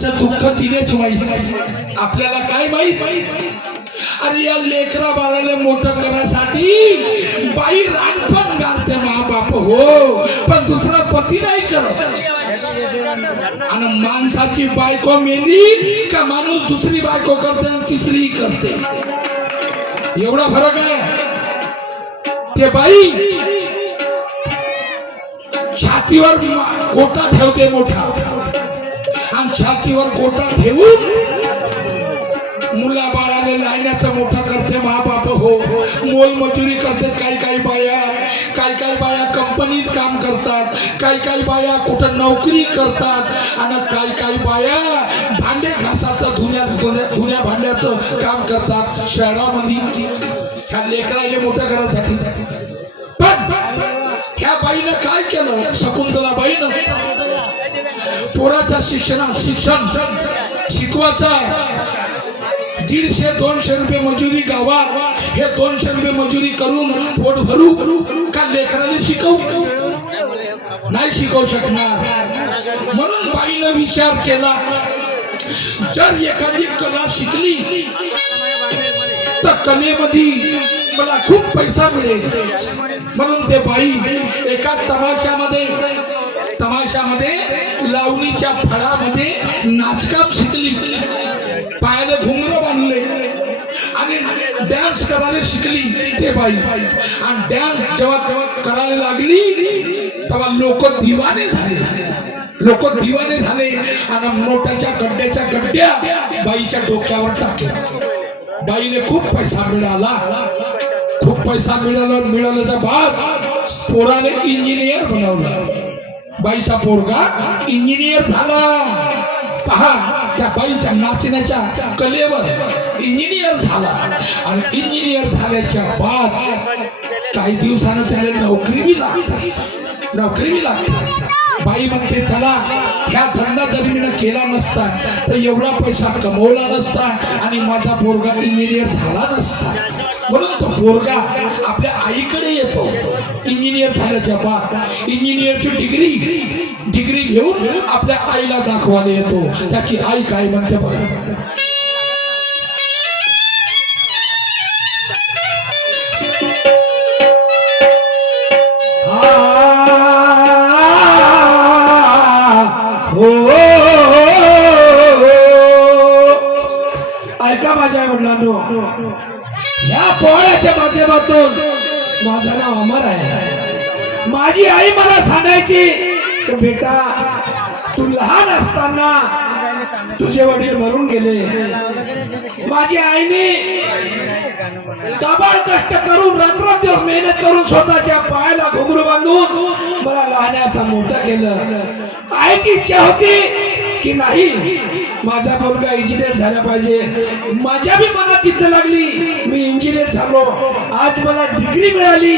दुःख तिनेच माहीत. आपल्याला काय माहीत? आणि या लेकरा बाळाला मोठं करायसाठी बाई रानपण गारते बाप हो. पण दुसरा पती नाही करत. आणि माणसाची बायको मेली का माणूस दुसरी बायको करते आणि तिसरी करते? एवढा फरक आहे. ते बाई छातीवर गोटा ठेवते मोठा. छातीवर गोटा ठेवून मुला बाळाला लायण्याचा मोठा करते महाबाप हो. मोल मजुरी करतात काही काही बाया. काही काही बाया कंपनीत काम करतात काही काही बाया कुठं नोकरी करतात आणि काही काही बाया भांडे घासाचं धुण्या धुण्या धुण्या भांड्याचं काम करतात शहरामध्ये. ह्या लेकराले मोठ्या घरासाठी पण ह्या बाईनं काय केलं? शकुंतला बाईनं पोराच्या शिक्षण शिक्षण. शिकवायचं. दीडशे दोनशे रुपये मजुरी गावात हे दोनशे रुपये मजुरी करून पोट भरू. का लेकराने शिकवू? नाही शिकवू शकणार. म्हणून बाईनं विचार केला जर एखादी कला शिकली तर कलेमध्ये मला खूप पैसा मिळेल. म्हणून ते बाई एका तमाशामध्ये तमाशामध्ये लावणीच्या फळामध्ये नाचकाम शिकली. पायाला घुंगर बांधले. आणि डान्स करायला शिकली ते बाई. आणि डान्स जेव्हा करायला लागली तेव्हा लोक दिवाने झाले. लोक दिवाने झाले. आणि मोठ्याच्या गड्ड्याच्या गड्ड्या बाईच्या डोक्यावर टाकल्या. बाईने खूप पैसा मिळाला. खूप पैसा मिळाला मिळाल्याचा बाद पोराने इंजिनियर बनवलं. बाईचा पोरगा इंजिनियर झाला. पहा त्या बाईच्या नाचण्याच्या कलेवर इंजिनियर झाला. आणि इंजिनियर झाल्याच्या बाद काही दिवसानं त्याला नोकरी बी लागते नोकरी बी लागते बाई म्हणते त्याला ह्या धंदा जरी मी केला नसता तर एवढा पैसा कमवला नसता आणि माझा पोरगा इंजिनियर झाला नसता. म्हणून तो पोरगा आपल्या आईकडे येतो. इंजिनियर झाल्याच्या बाद इंजिनियरची डिग्री डिग्री घेऊन आपल्या आईला दाखवायला येतो. त्याची आई काय म्हणते बघा. ऐका माझ्या वडिलांनो. या पोळ्याच्या माध्यमातून माझं नाव अमर आहे. माझी आई मला सांगायची की बेटा तू लहान असताना तुझे वडील मरून गेले. माझी आईने काबाड कष्ट करून रात्रदिवस मेहनत करून स्वतःच्या पायाला घुंगरू बांधून मला लहानाचा मोठं केलं. आईची इच्छा होती की नाही माझा मुलगा इंजिनियर झाला पाहिजे. माझ्या बी मनात चित्त लागली. मी इंजिनियर झालो. आज मला डिग्री मिळाली.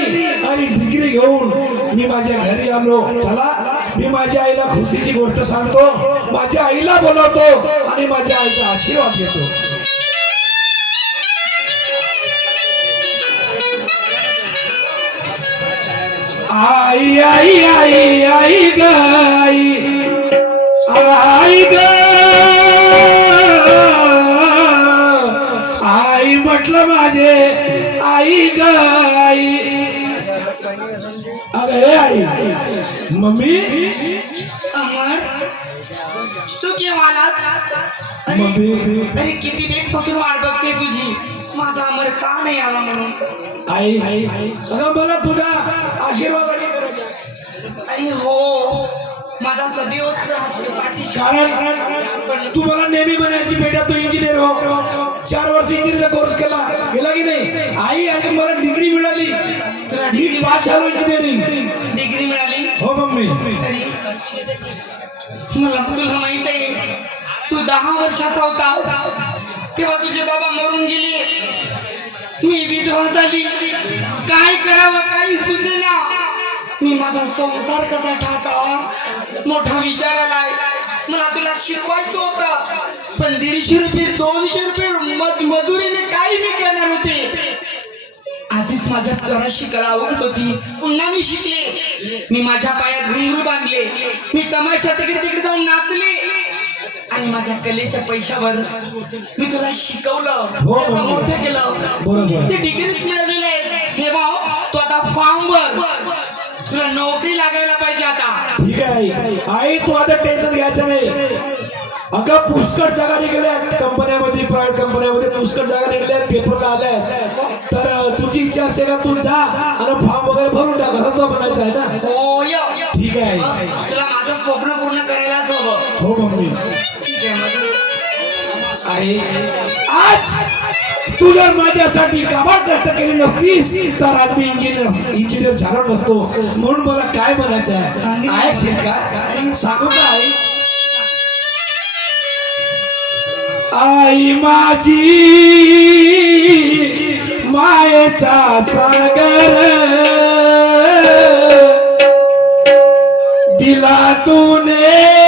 आणि डिग्री घेऊन मी माझ्या घरी आलो. चला मी माझ्या आईला खुशीची गोष्ट सांगतो. माझ्या आईला बोलवतो आणि माझ्या आईचा आशीर्वाद घेतो. आई आई आई आई गाई माझे आई ग आई. हे आई. मम्मी? अमर तू केव्हा आलास अरे मम्मी? अरे किती वेळपासून वाट बघते तुझी? माझा अमर का नाही आला म्हणून? आई अगं मला तुझ्या आशीर्वादाची गरज अरे हो. माझा सदैव कारण तू मला नेहमी म्हणायची बेटा तू इंजिनियर हो. चार वर्ष इंजिनियरचा कोर्स केला. गेला की नाही? आई आणि मला डिग्री मिळाली. तुला मी डिग्री पास झालो इंजिनिअरिंग डिग्री मिळाली. हो मम्मी. तरी मला तुला माहीत आहे. तू दहा वर्षाचा होता. तेव्हा तुझे बाबा मरून गेले. मी विधवा झाली. काय करावं काही सुचना. मी माझा संसार कसा टाकावा मोठा विचार आलाय. मला तुला शिकवायचं होतं. पण दीडशे रुपये दोनशे रुपये मज मजुरीने काही मी करणार होते. आधीच माझ्यात जरा शिकायला आवडत होती. पुन्हा मी शिकले. मी माझ्या पायात घुंगरू बांधले. मी तमाशा तिकडे तिकडे जाऊन नाचले. आणि माझ्या कलेच्या पैशावर मी तुला शिकवलं. हो, तुला बरोबर. मोठं केलं. बरोबर. ते डिग्रीज मिळवलेले आहेत. हे भाऊ तू आता फॉर्म भर. तुला नोकरी लागायला ठीक आहे आई तू आता टेन्शन घ्यायचं नाही. अगं पुष्कळ जागा निघाल्या कंपन्यामध्ये प्रायव्हेट कंपन्यामध्ये पुष्कळ जागा निघाल्या पेपरला आल्या तर तुझी इच्छा असेल का तू जा आणि फॉर्म वगैरे भरून टाक. असं तो म्हणायचं आहे ना? हो ठीक आहे तुला माझं स्वप्न पूर्ण करायलाच हवं. हो मम्मी. आहे. आज तू जर माझ्यासाठी कामात कष्ट केली नसतीस तर आज मी इंजिनियर इंजिनियर झालो नसतो. म्हणून मला काय म्हणायचं आहे? आहे का सांगू आई माझी मायेचा सागर. दिला तूने.